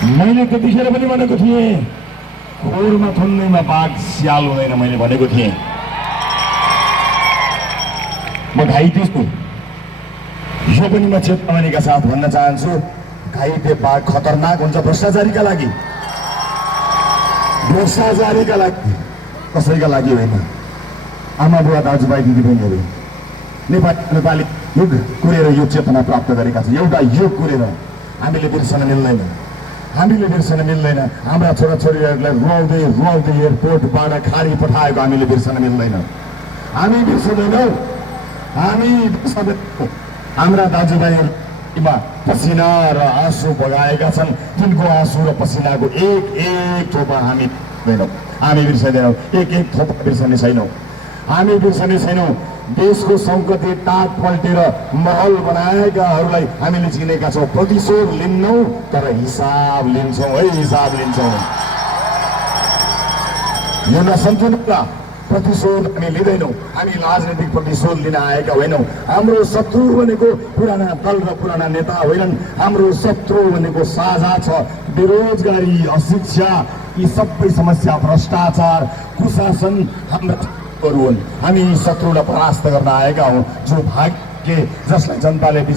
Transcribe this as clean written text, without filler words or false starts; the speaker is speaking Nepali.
मैले त्यतिखेर पनि भनेको थिएँ खोरमा थुन्दैमा बाघ स्याल हुँदैन मैले भनेको थिएँ। म घाइते छु, यो पनि म चेतावनीका साथ भन्न चाहन्छु। घाइते बाघ खतरनाक हुन्छ भ्रष्टाचारीका लागि, भ्रष्टाचारीका लागि, कसैका लागि होइन। आमा बुवा दाजुभाइ दिदीबहिनीहरू, नेपाली युग कुरेर यो चेतना प्राप्त गरेका छन्। एउटा युग कुरेर हामीले बिर्सन मिल्दैन, हामीले बिर्सन मिल्दैन। हाम्रा छोराछोरीहरूलाई रुवाउँदै रुवाउँदै एयरपोर्टबाट खाडी पठाएको हामीले बिर्सन मिल्दैन, हामी बिर्सदैनौँ, हामी बिर्सदैनौँ। हाम्रा दाजुभाइहरूमा पसिना र आँसु बगाएका छन्, तिनको आँसु र पसिनाको एक एक थोपा हामी बिर्सदैनौँ, हामी बिर्सदैनौँ, एक एक थोपा बिर्सने छैनौँ, हामी बिर्सने छैनौँ। देशको सङ्कटे टाट पल्टेर महल बनाएकाहरूलाई हामीले चिनेका छौँ। प्रतिशोध लिन्नौँ तर हिसाब लिन्छौँ है, हिसाब लिन्छौँ। यो नसन्तुलता प्रतिशोध हामी लिँदैनौँ, हामी राजनैतिक प्रतिशोध लिन आएका होइनौँ। हाम्रो शत्रु भनेको पुराना दल र पुराना नेता होइनन्, हाम्रो शत्रु भनेको साझा छ। बेरोजगारी, अशिक्षा, यी सबै समस्या, भ्रष्टाचार, कुशासन हाम्रा हुन्। हामी शत्रुलाई परास्त गर्न आएका हौँ। जो भाग्य जसलाई जनताले